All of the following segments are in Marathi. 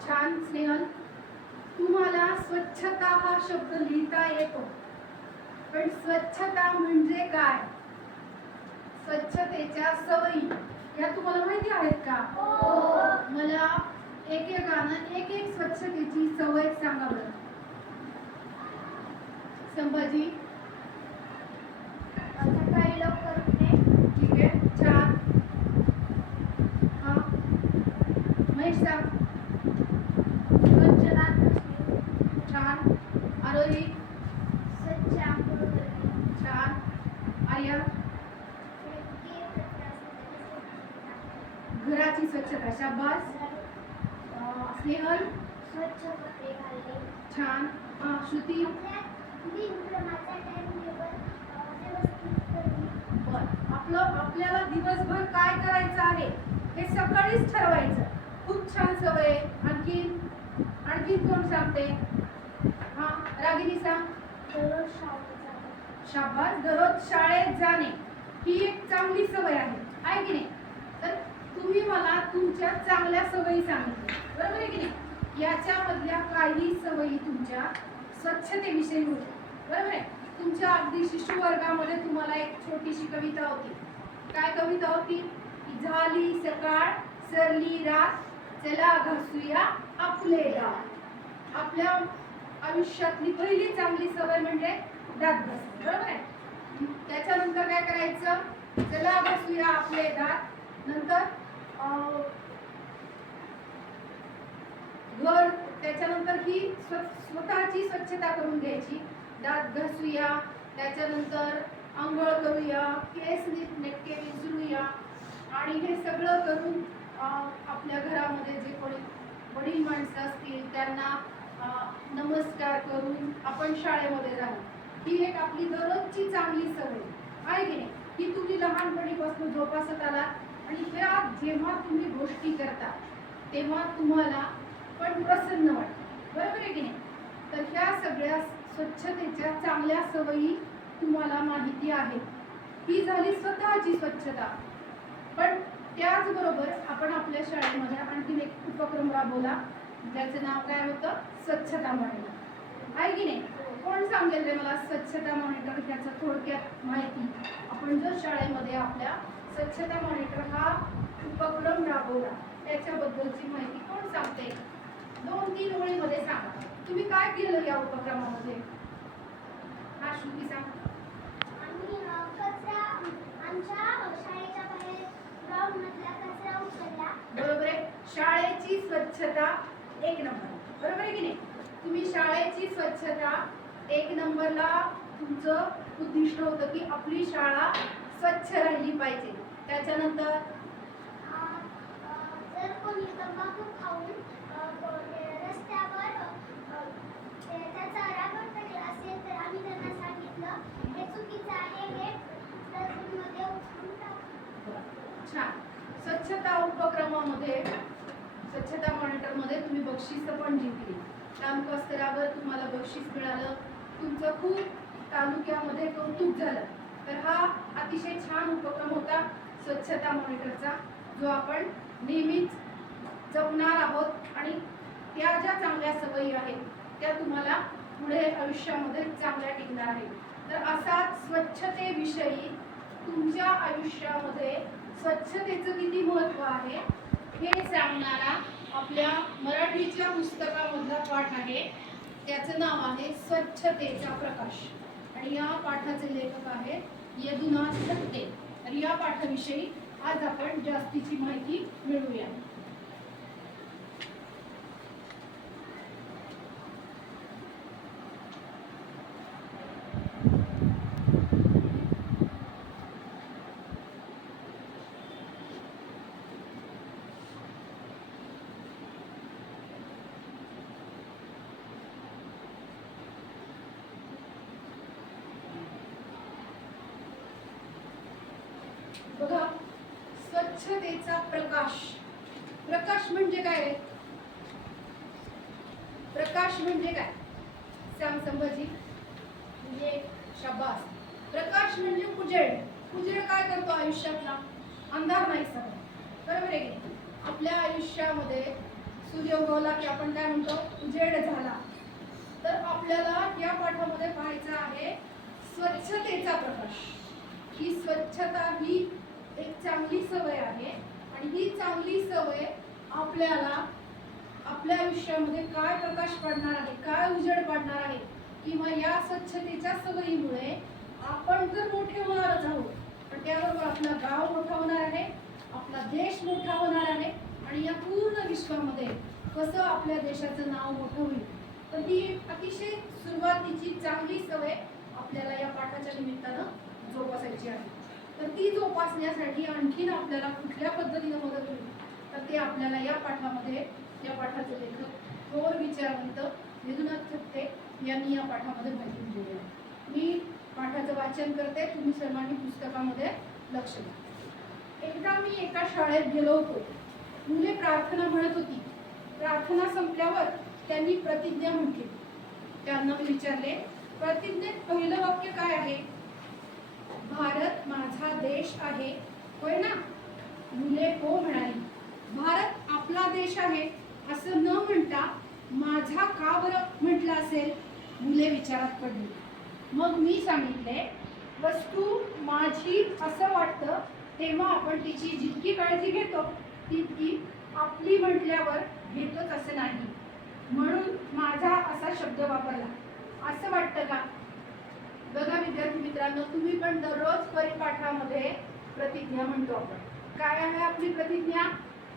छान स्नेहल तुम्हाला स्वच्छता हा शब्द लिहिता येतो. पण स्वच्छता म्हणजे काय? स्वच्छतेच्या सवयी या तुम्हाला माहिती आहेत का? मला एक एकानं एक एक स्वच्छतेची सवय सांगा बरं. संभाजी सकाळी लवकर उठणे ठीक आहे छान हा महेश सांग स्वच्छ दात घासणे छान आरोही छान आर्या घराची स्वच्छता शाबास. स्नेहल. स्वच्छ कपडे घालणे छान श्रुती आपलं आपल्याला दिवसभर काय करायचं आहे हे सकाळीच ठरवायचं. खूप छान सवय आणखी आणखी कोण सांगते? रागिनी जाणे. शाबास दररोज शाळेत जाणे. ही एक चांगली सवय आहे. आहे की नाही? तर तुम्ही मला तुमच्या चांगल्या सवयी सांगितल्या. बरोबर आहे की नाही? याच्यामधल्या काही सवयी तुमच्या स्वच्छतेविषयी होत्या. बरोबर आहे? तुमच्या अगदी शिशु वर्गामध्ये तुम्हाला एक छोटीशी कविता होती. काय कविता होती? झाली सकाळ सरली रात चला घासूया आपले आपल्या आयुष्यातली पहिली चांगली सवय म्हणजे दात घासणे बरोबर? आहे त्याच्यानंतर काय करायचं? चला घासूया आपले दात. नंतर घर त्याच्यानंतर ही स्व स्वतःची स्वच्छता करून घ्यायची. दात घासूया त्याच्यानंतर आंघोळ करूया केस नीट नेटके विसरूया. आणि हे सगळं करून आपल्या घरामध्ये जे कोणी वडील माणसं असतील त्यांना नमस्कार करून आपण शाळेमध्ये राहू. ही एक आपली दररोजची चांगली सवय. आहे की नाही? ही तुम्ही लहानपणीपासून जोपासत आलात आणि ह्या जेव्हा तुम्ही गोष्टी करता तेव्हा तुम्हाला पण प्रसन्न वाटतं. बरोबर आहे की नाही? तर ह्या सगळ्या स्वच्छतेच्या चांगल्या सवयी तुम्हाला माहिती आहेत. ही झाली स्वतःची स्वच्छता. पण त्याचबरोबर आपण आपल्या शाळेमध्ये आणखीन एक उपक्रम राबवला. ज्याचं नाव काय होतं? स्वच्छता मॉनिटर. आहे की नाही? कोण सांगेल रे मला स्वच्छता मॉनिटर? ह्याचं थोडक्यात माहिती. आपण जो शाळेमध्ये आपल्या स्वच्छता मॉनिटर हा उपक्रम राबवला त्याच्याबद्दलची माहिती कोण सांगते? दोन तीन ओळीमध्ये सांगा. तुम्ही काय केलं या उपक्रमामध्ये? हा श्रुती सांग. बरोबर आहे. शाळेची स्वच्छता एक नंबर. बरोबर आहे की नाही? तुम्ही शाळेची स्वच्छता एक नंबरला तुमचं उद्दिष्ट होतं की आपली शाळा स्वच्छ राहिली पाहिजे. त्याच्यानंतर? जर कोणी तंबाखू खाऊन रस्त्यावर त्याचा असेल तर आम्ही त्यांना सांगितलं हे चुकीचं आहे हे डस्टबिनमध्ये उचलून टाका. छान. स्वच्छता उपक्रमामध्ये स्वच्छता मॉनिटरमध्ये तुम्ही बक्षीस पण जिंकली. तालुका स्तरावर तुम्हाला बक्षीस मिळालं. तुमचं खूप तालुक्यामध्ये कौतुक झालं. तर हा अतिशय छान उपक्रम होता स्वच्छता मॉनिटरचा जो आपण नेहमीच जपणार आहोत आणि त्या ज्या चांगल्या सवयी आहेत त्या तुम्हाला पुढे आयुष्यामध्ये चांगल्या टिकणार आहेत. तर असाच स्वच्छतेविषयी तुमच्या आयुष्यामध्ये स्वच्छतेचं किती महत्त्व आहे हे सांगणारा आपल्या मराठीच्या पुस्तकामधला पाठ आहे. त्याचं नाव आहे स्वच्छतेचा प्रकाश. आणि या पाठाचे लेखक आहेत यदुनाथ सत्ते तर या पाठाविषयी आज आपण जास्तीची माहिती मिळवूया बघा स्वच्छतेचा प्रकाश. प्रकाश म्हणजे काय रे? प्रकाश म्हणजे काय? श्याम संभाजी. म्हणजे शाबास. प्रकाश म्हणजे उजेड उजेड काय करतो आयुष्यातला? अंधार नाही सगळं. बरोबर आहे की आपल्या आयुष्यामध्ये सूर्य उगवला की आपण काय म्हणतो? उजेड झाला. तर आपल्याला या पाठामध्ये पाहायचं आहे स्वच्छतेचा प्रकाश. ही स्वच्छता ही एक चांगली सवय आहे. आणि ही चांगली सवय आपल्याला आपल्या आयुष्यामध्ये काय प्रकाश पडणार आहे काय उजेड पडणार आहे किंवा या स्वच्छतेच्या सवयीमुळे आपण जर मोठे होणारच आहोत पण त्याबरोबर आपला गाव मोठा होणार आहे आपला देश मोठा होणार आहे आणि या पूर्ण विश्वामध्ये कसं आपल्या देशाचं नाव मोठं होईल. तर ही अतिशय सुरुवातीची चांगली सवय आपल्याला या पाठाच्या निमित्तानं जोपासायची आहे. तर ती जोपासण्यासाठी आणखीन आपल्याला कुठल्या पद्धतीनं मदत होईल? तर ते आपल्याला या पाठामध्ये या पाठाचे लेखक थोर विचारवंत विधुनाथ थत्ते यांनी या पाठामध्ये माहिती दिलेली आहे. मी पाठाचं वाचन करते तुम्ही सर्वांनी पुस्तकामध्ये लक्ष द्या. एकदा मी एका शाळेत गेलो होतो. मुले प्रार्थना म्हणत होती. प्रार्थना संपल्यावर त्यांनी प्रतिज्ञा म्हटली. त्यांना मी विचारले प्रतिज्ञेत पहिलं वाक्य काय आहे? भारत माझा देश आहे. होय ना? मुले हो म्हणाली. भारत आपला देश आहे असं न म्हणता माझा का बरं म्हटलं असेल? मुले विचारात पडली. मग मी सांगितले वस्तू माझी असं वाटतं तेव्हा आपण तिची जितकी काळजी घेतो तितकी आपली म्हटल्यावर घेतोच असं नाही. म्हणून माझा असा शब्द वापरला. असं वाटतं का? बघा विद्यार्थी मित्रांनो तुम्ही पण दररोज परिपाठामध्ये प्रतिज्ञा म्हणतो आपण. काय आहे आपली प्रतिज्ञा?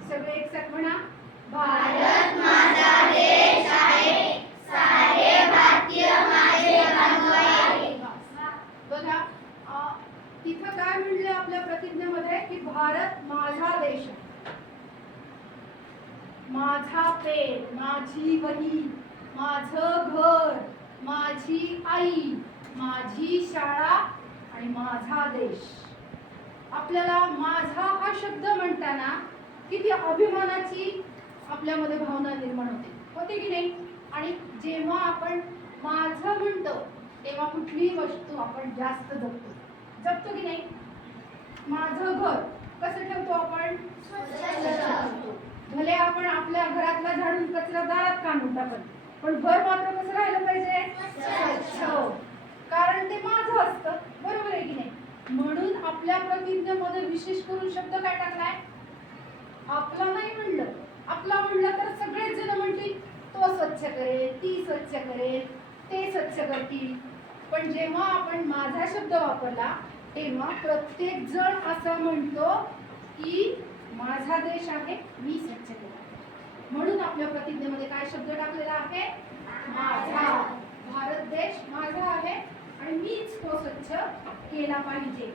सगळे एक साथ म्हणा. भारत माझा देश आहे सारे भारतीय माझे बांधव आहे बघा तिथं काय म्हणलं आपल्या प्रतिज्ञेमध्ये? की भारत माझा देश आहे. माझा पेट माझी वही माझं घर माझी आई माझी शाळा आणि माझा देश. आपल्याला माझा हा शब्द म्हणताना किती अभिमानाची आपल्यामध्ये भावना निर्माण होते. होते की नाही? आणि जेव्हा आपण माझं म्हणतो तेव्हा कुठलीही वस्तू आपण जास्त जपतो. जपतो की नाही? माझं घर कसं ठेवतो आपण. भले आपण आपल्या घरातला झाडून कचरा दारात काढून टाकत पण घर मात्र कसं राहिलं पाहिजे? कारण ते माझं असतं. बरोबर आहे की नाही? म्हणून आपल्या प्रतिज्ञेमध्ये विशेष करून शब्द काय टाकलाय? आपला नाही म्हणलं. आपला म्हणलं तर सगळेच जण म्हणतील तो स्वच्छ करेल ती स्वच्छ करेल ते स्वच्छ करतील. पण जेव्हा आपण माझा शब्द वापरला तेव्हा प्रत्येक जण असं म्हणतो की माझा देश आहे मी स्वच्छ केला म्हणून आपल्या प्रतिज्ञेमध्ये काय शब्द टाकलेला आहे? माझा. भारत देश माझा आहे आणि मीच तो स्वच्छ केला पाहिजे.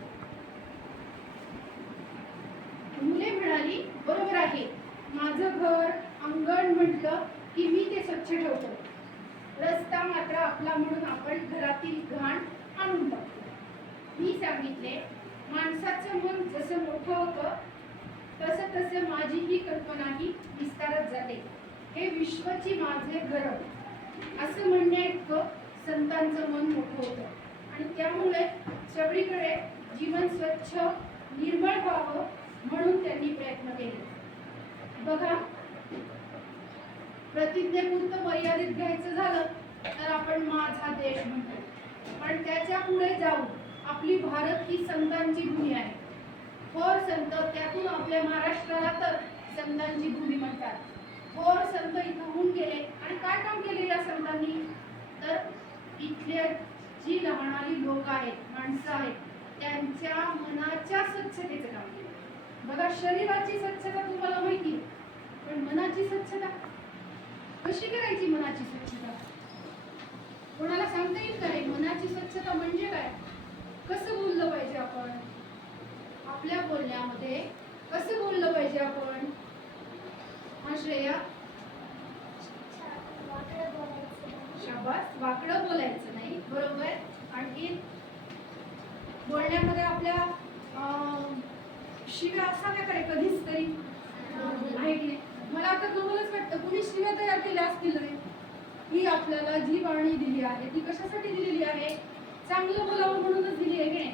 मुले म्हणाली बरोबर आहे. माझं घर अंगण म्हटलं की मी ते स्वच्छ ठेवतो. रस्ता मात्र आपला म्हणून आपण घरातील घाण आणून टाकतो. मी सांगितले माणसाचं मन जसं मोठं होतं तसं तसं माझी ही कल्पनाही विस्तारत जाते. हे विश्वची माझे घर असं म्हणण्या इतकं संतांचं मन मोठं होतं. आणि त्यामुळे सगळीकडे जीवन स्वच्छ निर्मळ व्हावं म्हणून त्यांनी प्रयत्न केले. बघा प्रतिज्ञेपुरतं मर्यादित घ्यायचं झालं तर आपण माझा देश म्हणतो. पण त्याच्या पुढे जाऊन आपली भारत ही संतांची भूमी आहे. थोर संत त्यातून आपल्या महाराष्ट्राला तर संतांची भूमी म्हणतात. थोर संत इथं होऊन गेले. आणि काय काम केले या संतांनी? तर इथले जी राहणारी लोक आहेत माणसं आहेत त्यांच्या मनाच्या स्वच्छतेचं काम केलं. बघा शरीराची स्वच्छता तुम्हाला माहिती पण मनाची स्वच्छता? कशी करायची मनाची स्वच्छता? कोणाला सांगता येईल का हे? मनाची स्वच्छता म्हणजे काय? कसं बोललं पाहिजे आपण? आपल्या बोलण्यामध्ये कसं बोललं पाहिजे आपण? हा श्रेया? नाही. वाकडं बोलायचं नाही बरोबर? आणखी बोलण्यामध्ये आपल्या अं, शिव्या असाव्या का रे कधीच तरी. आहे नाही मला आता तुम्हालाच वाटतं कुणी शिव्या तयार केल्या असतील रे? ही आपल्याला जी वाणी दिली आहे ती कशासाठी दिलेली आहे? चांगलं बोलावं म्हणूनच दिली आहे की नाही?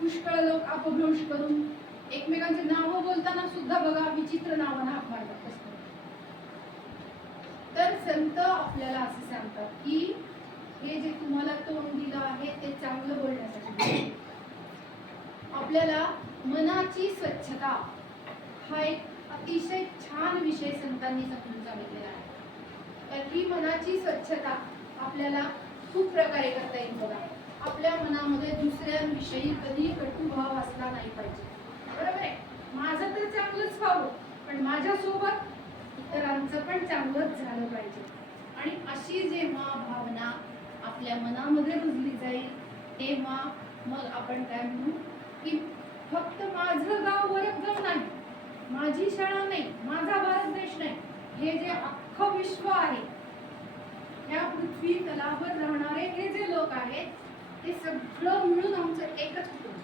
पुष्कळ लोक अपभ्रंश करून एकमेकांचे नावं बोलताना सुद्धा बघा विचित्र नावांना हाक मारतात. असतात तर संत आपल्याला असं सांगतात की हे जे तुम्हाला तोंड दिलं आहे ते चांगलं बोलण्यासाठी आपल्याला मनाची स्वच्छता हा एक अतिशय छान विषय संतांनी समजून सांगितलेला आहे. तर ही मनाची स्वच्छता आपल्याला खूप प्रकारे करता येईल बघा. आपल्या मनामध्ये दुसऱ्यांविषयी कधी कटुभाव असला नाही पाहिजे. बरोबर आहे? माझं तर चांगलंच व्हावं पण माझ्यासोबत पण चांगलंच झालं पाहिजे. आणि अशी जेव्हा भावना आपल्या मनामध्ये रुजली जाईल तेव्हा मग आपण काय म्हणू? की फक्त माझं गाव वरगाव नाही माझी शाळा नाही माझा भारत देश नाही हे जे अख्खं विश्व आहे ह्या पृथ्वी तलावर राहणारे हे जे लोक आहेत ते सगळं मिळून आमचं एकच कुटुंब.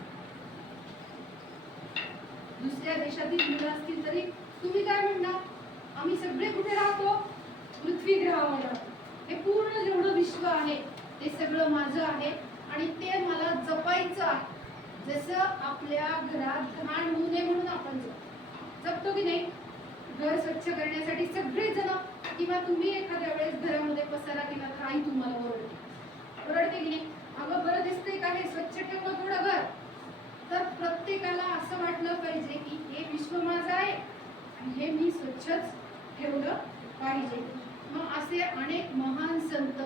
दुसऱ्या देशातील मुलं असतील तरी तुम्ही काय म्हणणार? आम्ही सगळे कुठे राहतो? पृथ्वी ग्रहावर राहतो. हे पूर्ण जेवढं विश्व आहे ते सगळं माझं आहे आणि ते मला जपायचं आहे. जसं आपल्या घरात घाण होऊ नये म्हणून आपण जपतो. जपतो की नाही? घर स्वच्छ करण्यासाठी सगळेजण किंवा तुम्ही एखाद्या वेळेस घरामध्ये पसारा केला तर आई तुम्हाला ओरडते. ओरडते की नाही? अगं बरं दिसतंय का हे स्वच्छ ठेवलं थोडं घर? तर प्रत्येकाला असं वाटलं पाहिजे की हे विश्व माझं आहे आणि हे मी स्वच्छच ठेवलं पाहिजे. मग असे अनेक महान संत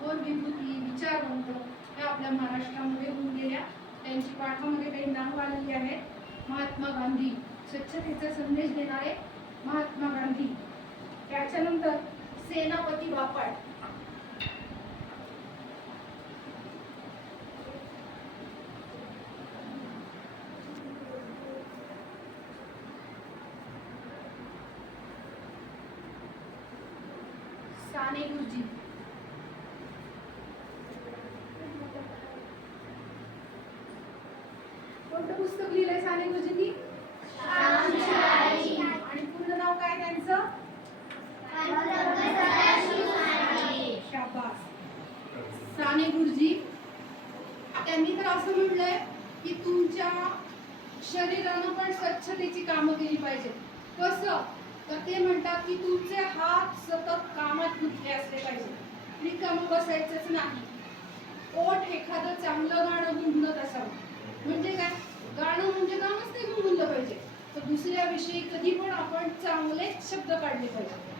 थोर विभूती विचारवंत ह्या आपल्या महाराष्ट्रामध्ये होऊन गेल्या. त्यांची पाठामध्ये काही नावं आलेली आहेत. महात्मा गांधी स्वच्छतेचा संदेश देणारे महात्मा गांधी. त्याच्यानंतर सेनापती बापट साने गुरुजी कोणतं पुस्तक लिहिलंय साने गुरुजींनी आणि पूर्ण नाव काय त्यांचं शाबास साने गुरुजी त्यांनी तर असं म्हणलंय की आपल्या शरीरानं पण स्वच्छतेची कामं केली पाहिजे. कसं? तर ते म्हणतात की तुमचे हात सतत कामात गुंतले असले पाहिजे. रिकाम बसायचंच नाही. ओठ एखादं चांगलं गाणं गुंगणत असावं म्हणजे काय? गाणं म्हणजे कामच नाही गुणगुणलं पाहिजे. तर दुसऱ्याविषयी कधी पण आपण चांगलेच शब्द काढले पाहिजे.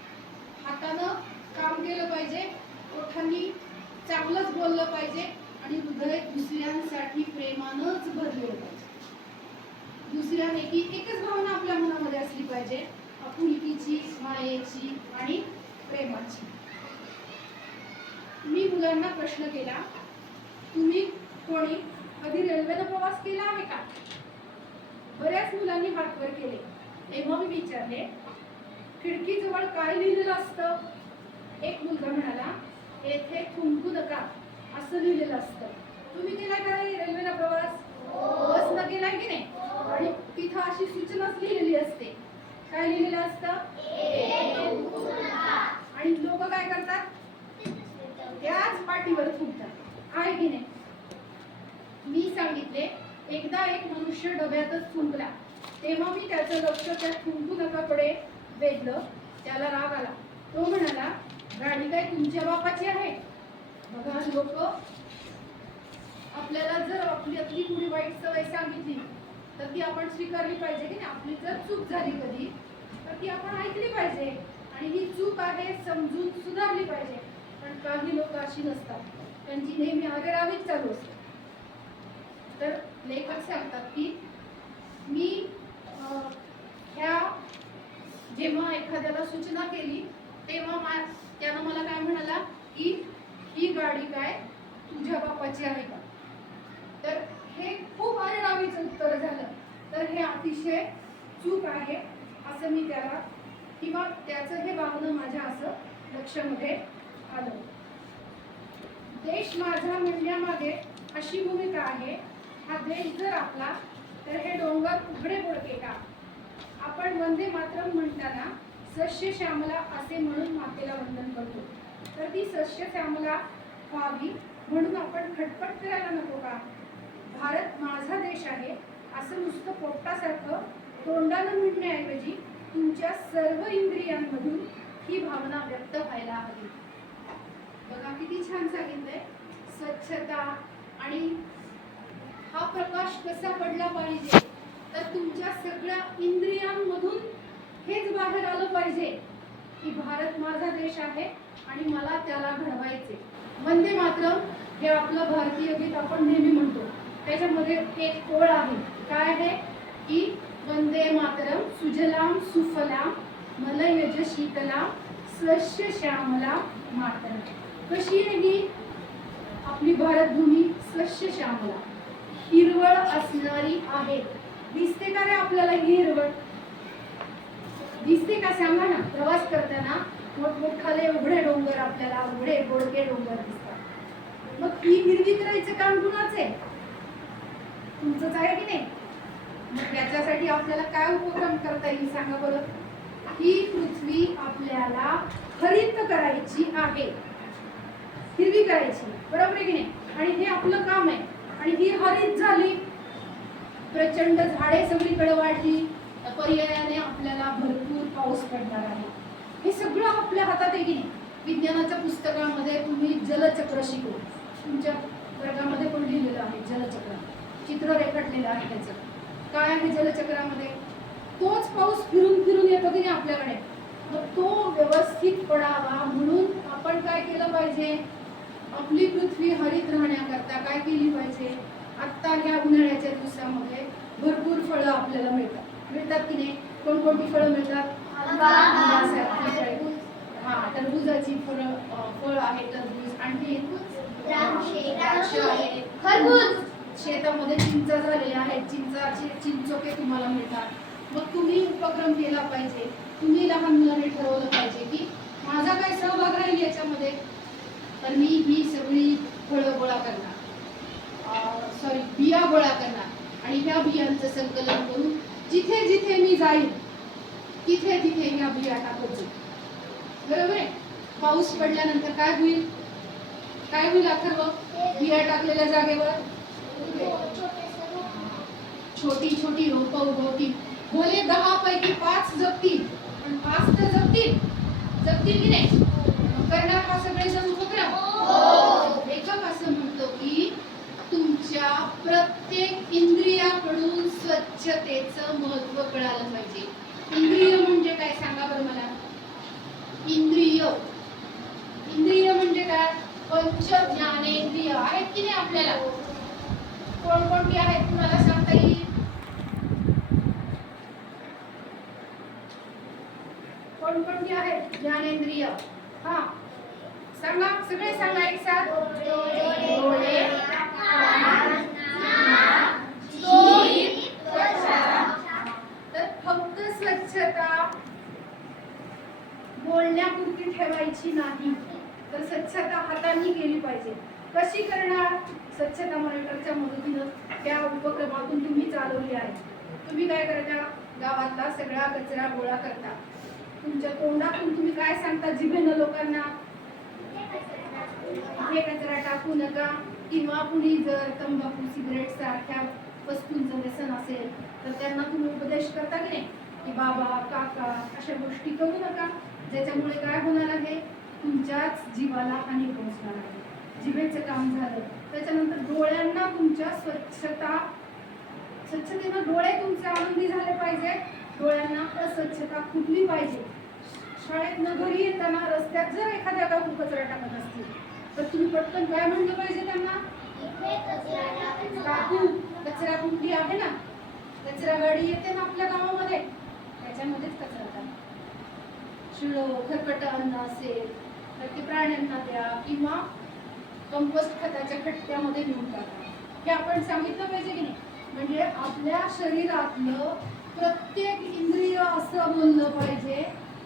हातानं काम केलं पाहिजे ओठांनी चांगलंच बोललं पाहिजे आणि हृदय दुसऱ्यांसाठी प्रेमानंच भरलेलं पाहिजे. दुसऱ्यापैकी एकच भावना आपल्या मनामध्ये असली पाहिजे आपुलकीची मायेची आणि प्रेमाची. मी मुलांना प्रश्न केला तुम्ही कोणी कधी रेल्वेनं प्रवास केला आहे का? बऱ्याच मुलांनी हातवर केले. तेव्हा मी विचारले खिडकीजवळ काय लिहिलेलं असतं? एक मुलगा म्हणाला येथे थुंकू नका असं लिहिलेलं असतं. तुम्ही केला काय रे रेल्वेला प्रवास? बसनं केलाय की नाही? आणि तिथं अशी सूचनाच लिहिलेली असते. काय लिहिलेलं असतं? आणि लोक काय करतात? त्याच पाठीवर थुंकतात. आहे की नाही? मी सांगितले एकदा एक मनुष्य डब्यातच थुंकला. तेव्हा मी त्याचं लक्ष त्या थुंकू नकाकडे वेधलं. त्याला राग आला. तो म्हणाला गाडी काय तुमच्या बापाची आहे? बघा लोक आपल्याला जर आपली आपली कुणी वाईट सवय सांगितली तर ती आपण स्वीकारली पाहिजे की नाही? आपली जर चूक झाली कधी तर ती आपण ऐकली पाहिजे. आणि ही चूक आहे समजून सुधारली पाहिजे. पण काही लोक अशी नसतात. त्यांची नेहमी आगेरावीच चालू असते. तर लेखक सांगतात की मी ह्या जेव्हा एखाद्याला सूचना केली तेव्हा मा त्यानं मला काय म्हणाला की ही गाडी काय? तुझ्या बापाची आहे का? तर हे खूप अरेरावीचं उत्तर झालं. तर हे अतिशय चूक आहे असं मी त्याला किंवा त्याचं हे वागणं माझ्या असं लक्षामध्ये आलं. देश माझा म्हणण्यामागे अशी भूमिका आहे हा देश जर आपला तर हे डोंगर उघडे पडते का? आपण वंदे मातरम म्हणताना सस्य श्यामला असे म्हणून मातेला वंदन करतो. तर ती सस्य श्यामला व्हावी म्हणून आपण खटपट करायला नको का? भारत माझा देश आहे असं नुसतं पोपटासारखं तोंडानं म्हणण्याऐवजी तुमच्या सर्व इंद्रियांमधून ही भावना व्यक्त व्हायला हवी. बघा किती छान सांगितलंय. स्वच्छता आणि हा प्रकाश कसा पडला पाहिजे तर तुमच्या सगळ्या इंद्रियांमधून हेच बाहेर आलं पाहिजे की भारत माझा देश आहे आणि मला त्याला घडवायचे वंदे मात्र हे आपलं भारतीय गीत आपण नेहमी म्हणतो. त्याच्यामध्ये एक ओळ आहे. काय आहे? की वंदे मातरम सुजलाम सुफलाम मलयज शीतलाम सस्य श्यामला मातरम. कशी आहे ही? आपली भारतभूमी सस्य श्यामला. हिरवळ असणारी आहे. दिसते का रे आपल्याला ही हिरवळ? दिसते का सांगा ना प्रवास करताना मोठमोठाले उघडे डोंगर आपल्याला उघडे बोडके डोंगर दिसतात. मग ही हिरवी राहायचं काम कुणाचं आहे? तुमचंच आहे की नाही? मग त्याच्यासाठी आपल्याला काय उपक्रम करता येईल सांगा बरं? ही पृथ्वी आपल्याला हरित करायची आहे. हिरवी करायची बरोबर आहे की नाही? आणि हे आपलं काम आहे. आणि ही हरित झाली. प्रचंड झाडे सगळीकडे वाढली. पर्यायाने आपल्याला भरपूर पाऊस पडणार आहे. हे सगळं आपल्या हातात आहे की नाही? विज्ञानाच्या पुस्तकामध्ये तुम्ही जलचक्र शिकू तुमच्या वर्गामध्ये पण लिहिलेलं आहे जलचक्र. चित्र रेखाटलेलं आहे त्याचं. काय आहे जलचक्रामध्ये तोच पाऊस फिरून फिरून येतो की नाही आपल्याकडे? मग तो व्यवस्थित पडावा म्हणून आपण काय केलं पाहिजे? आपली पृथ्वी हरित राहण्याकरता काय केली पाहिजे? आत्ता ह्या उन्हाळ्याच्या दिवसामध्ये भरपूर फळं आपल्याला मिळतात. मिळतात की नाही? कोणकोणती फळं मिळतात? हा टरबुजाची फळं फळ आहे टरबूज आणखी खरबूज. शेतामध्ये चिंचा झालेल्या आहेत. चिंचाचे चिंचोके तुम्हाला मिळतात. मग तुम्ही उपक्रम केला पाहिजे. तुम्ही लहान मुलांनी ठरवलं पाहिजे की माझा काय सहभाग राहील याच्यामध्ये? तर मी ही सगळी फळं गोळा करणार. सॉरी बिया गोळा करणार. आणि ह्या बियांचं संकलन करून जिथे जिथे मी जाईल तिथे तिथे ह्या बिया टाकायचो. बरोबर? आहे पाऊस पडल्यानंतर काय होईल? काय होईल अथर्व? बिया टाकलेल्या जागेवर? छोटी छोटी रोप उगवतील भले दहा पैकी पाच जगतील पण पाच तर जगतील जगतील की नाही? करणार का सगळेजण उपक्रम? लेखक असं म्हणतो की तुमच्या प्रत्येक इंद्रियाकडून स्वच्छतेचं महत्त्व कळालं पाहिजे. इंद्रिय म्हणजे काय सांगा बरं मला? इंद्रिय. इंद्रिय म्हणजे काय? पंच ज्ञानेंद्रिय आहेत की नाही आपल्याला? कोणकोणती आहेत तुम्हाला सांगता येईल? कोणकोणती आहेत? ज्ञानेंद्रिय. हा. सांगा सगळे सांगा एक साथ डोळे तर फक्त स्वच्छता. बोलण्यापुरती ठेवायची नाही. तर स्वच्छता हातांनी केली पाहिजे. कशी करणार? स्वच्छता मॉनिटरच्या मदतीनं त्या उपक्रमातून तुम्ही चालवली आहे. तुम्ही काय करता? गावातला सगळा कचरा गोळा करता. तुमच्या तोंडातून तुम्ही काय सांगता जिभेनं लोकांना? हे कचरा टाकू नका. किंवा कुणी जर तंबाखू सिगरेट सारख्या वस्तूंचं व्यसन असेल तर त्यांना तुम्ही उपदेश करता की नाही? की बाबा काका अशा गोष्टी करू नका. ज्याच्यामुळे काय होणार आहे? तुमच्याच जीवाला हानी पोहोचणार आहे. जिभेचं काम झालं. त्याच्यानंतर डोळ्यांना तुमच्या स्वच्छता स्वच्छतेनं डोळे तुमचे आनंदी झाले पाहिजे. डोळ्यांना अस्वच्छता खुटली पाहिजे. शाळेतनं घरी येताना रस्त्यात जर एखाद्या गाव कचरा टाकत असतील तर तुम्ही पटकन काय म्हणलं पाहिजे त्यांना? कचरा काकू कचरा कुंडी आहे ना? कचरा गाडी येते ना आपल्या गावामध्ये. त्याच्यामध्येच कचरा टाका. शिळो खरकट अन्न असेल तर ते प्राण्यांना द्या. किंवा कंपोस्ट खताच्या खट्ट्यामध्ये घेऊन टाका. हे आपण सांगितलं पाहिजे की नाही? म्हणजे आपल्या शरीरातलं प्रत्येक इंद्रिय असं बोललं पाहिजे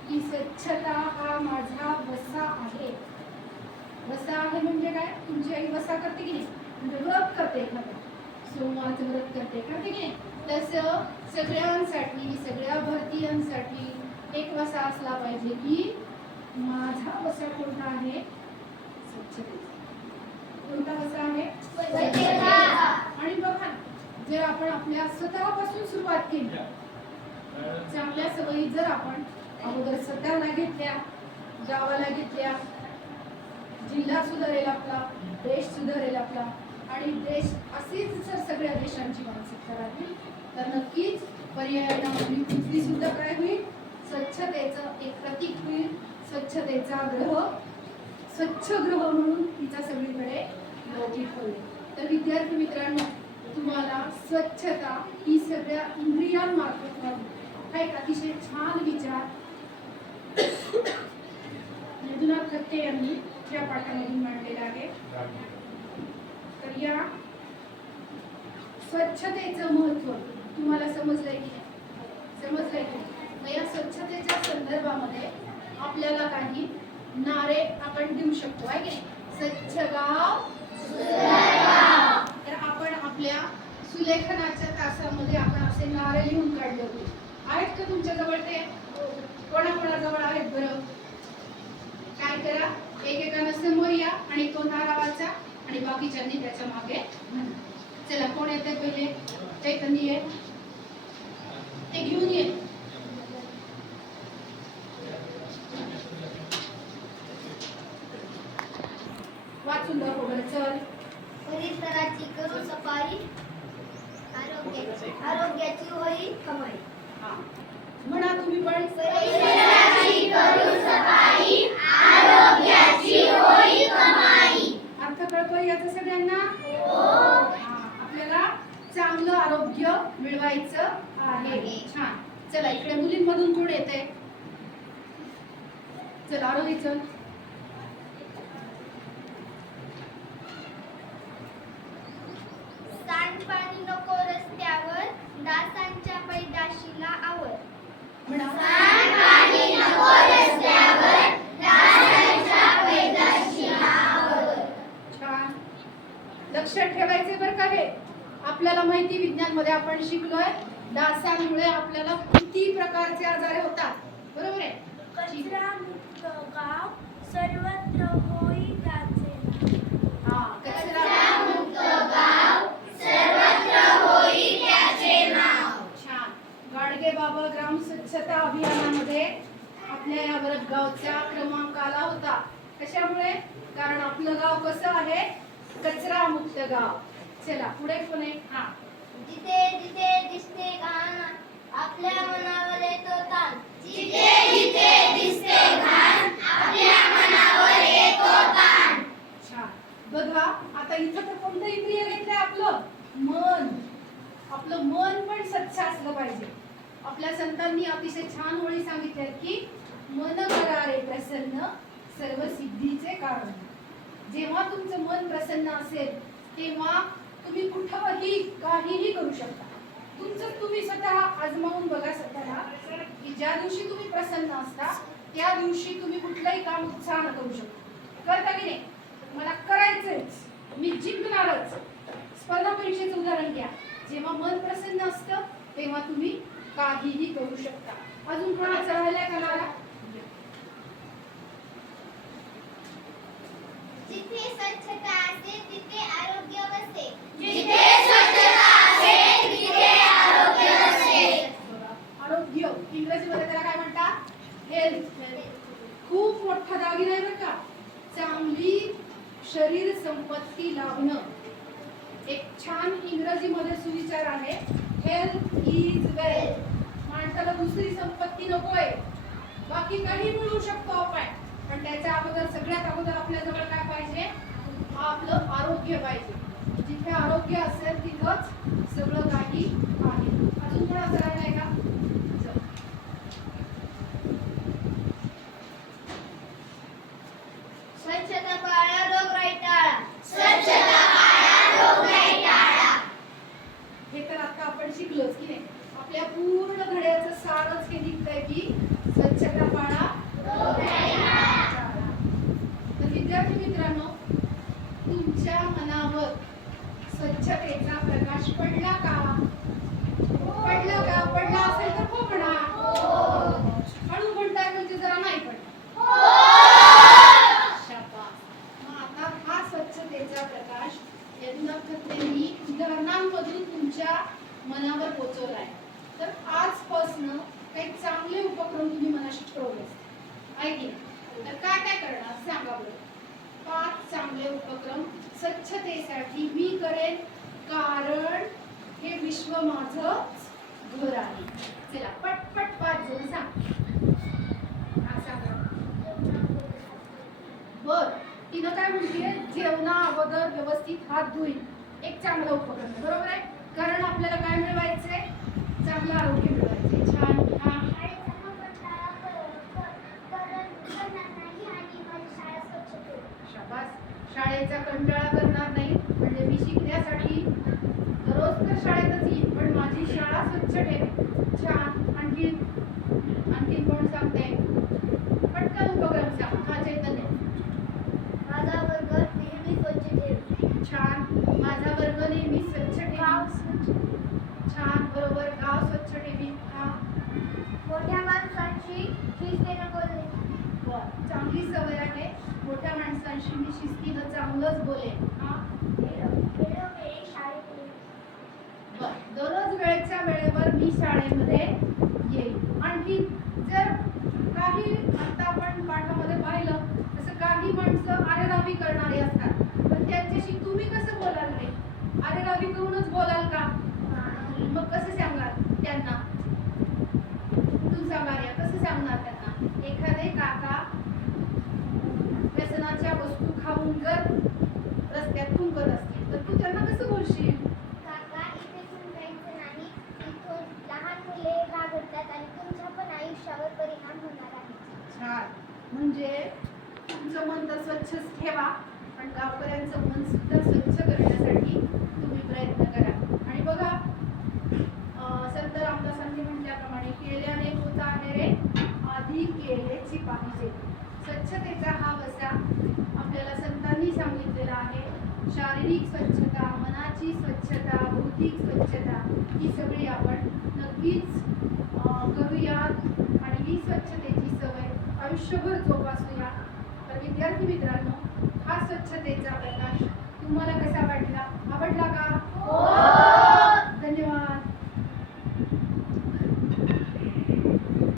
की स्वच्छता हा माझा वसा आहे. वसा आहे म्हणजे काय? तुमची आई वसा करते की नाही? म्हणजे व्रत करते एखादं. सोमवारचं व्रत करते करते की नाही? तसं सगळ्यांसाठी सगळ्या भारतीयांसाठी एक वसा असला पाहिजे की माझा वसा कोणता आहे? स्वच्छतेचा. कोणता वसा आहे? स्वच्छता. आणि बघा जर आपण आपल्या स्वतःपासून सुरुवात केली चांगल्या सवयी जर आपण अगोदर स्वतःला घेतल्या गावाला घेतल्या जिल्हा सुधारेल आपला देश सुधारेल आपला आणि देश अशीच जर सगळ्या देशांची मानसिकता राहील तर नक्कीच पर्यायाने आपली पृथ्वी सुद्धा काय होईल? स्वच्छतेचं एक प्रतीक होईल. स्वच्छतेचा ग्रह स्वच्छ ग्रह म्हणून तिचा सगळीकडे लौकिक होईल तर विद्यार्थी मित्रांनो तुम्हाला स्वच्छता ही सगळ्या इंद्रियांमार्फत व्हावी. हा एक अतिशय छान विचार. मृदुनाथ खत्ते यांनी या पाठामधून मांडलेला आहे. तर या स्वच्छतेचं महत्त्व तुम्हाला समजलंय की समजलंय की मग या स्वच्छतेच्या संदर्भामध्ये आपल्याला काही नारे आपण देऊ शकतो आहे की नाही? स्वच्छ गाव तर आपण आपल्या सुलेखनाच्या तासामध्ये आपण असे नारे लिहून काढले होते. आहेत का तुमच्या जवळ ते? कोणाकोणाजवळ आहेत बरं? काय करा? एकेकानं समोर या आणि तो नारा वाचा आणि बाकीच्यांनी त्याच्यामागे चला कोण येते पहिले? चैतन्य ये. ते घेऊन ये वाचून दाखव बरं चल परिसराची करू सफाई आरोग्याची आरोग्याची होई कमाई हा म्हणा तुम्ही पण परिसराची करू सफाई आरोग्याची होई कमाई अर्थ कळतोय याचा सगळ्यांना हा, आपल्याला चांगलं आरोग्य मिळवायचं आहे छान चला इकडे मुलींमधून कोण येते चल आरोही चल सांडपाणी नको रस्त्यावर डासांच्या पैदाशीला आवर म्हणा सांडपाणी नको रस्त्यावर डासांच्या पैदाशीला आवर छान लक्षात ठेवायचे बरं का हे? आपल्याला माहिती विज्ञानमध्ये आपण शिकलोय. डासांमुळे आपल्याला किती प्रकारचे आजार होतात. बरोबर आहे? गाव सर्वत्र होई त्याचे हा कचरा छान. गाडगे बाबा ग्राम स्वच्छता अभियानामध्ये आपल्या या वरद गावचा क्रमांक आला होता. कशामुळे? कारण आपलं गाव कसं आहे? कचरा मुक्त गाव. चला पुढे आहे हा. जिथे जिथे दिसते घाण आपल्या मनावर येतो ताण. जिथे जिथे दिसते घाण आपल्या मनावर येतो ताण. छान. बघा आता इथं तर कोणतं इंद्रिय घेतलंय आपलं? मन. आपलं मन पण स्वच्छ असलं पाहिजे. आपल्या संतांनी अतिशय छान ओळी सांगितल्या की मन करारे प्रसन्न सर्व सिद्धीचे कारण. जेव्हा तुमचं मन प्रसन्न असेल तेव्हा तुम्ही कुठंही काहीही करू शकता. तुमचं तुम्ही स्वतः आजमावून बघा स्वतःला की ज्या दिवशी तुम्ही प्रसन्न असता त्या दिवशी तुम्ही कुठलंही काम उत्साहानं करू शकता. करता की नाही? मला करायचंच मी जिंकणारच. स्पर्धा परीक्षेचं उदाहरण घ्या. जेव्हा मन प्रसन्न असतं तेव्हा तुम्ही काहीही करू शकता. अजून कोणाचं राहिलंय का नारा जिथे स्वच्छता असेल तिथे आरोग्य वसे जिथे स्वच्छता असेल तिथे आरोग्य वसे आरोग्य. इंग्रजीमध्ये त्याला काय म्हणतात? हेल्थ खूप मोठा दागिना आहे बरं का. चांगली शरीर संपत्ती लाभणं एक छान इंग्रजीमध्ये सुविचार आहे. हेल्थ इज वेल्थ माणसाला दुसरी संपत्ती नकोय. बाकी काही मिळू शकतो आपण. त्याच्या अगोदर सगळ्यात अगोदर आपल्याजवळ काय पाहिजे? आपलं आरोग्य पाहिजे. जिथे आरोग्य असेल तिथंच सगळं काही मनावर पोहोचवलाय आहे तर आजपासनं काही चांगले उपक्रम तुम्ही मनाशी ठरवले असते तर काय काय करणार? सांगा बरं. पाच चांगले उपक्रम स्वच्छतेसाठी मी करेन कारण हे विश्व माझ घर आहे. चला पटपट पाच जण सांग. बर. तिनं काय म्हणते जेवणा अगोदर व्यवस्थित हात धुईन. एक चांगला उपक्रम बरोबर आहे? कारण आपल्याला काय मिळवायचंय? चांगलं आरोग्य मिळवायचंय. छान. शाळेचा कंटाळा करणार नाही. म्हणजे मी शिकण्यासाठी रोज तर शाळेतच येईन पण माझी शाळा स्वच्छ ठेवेल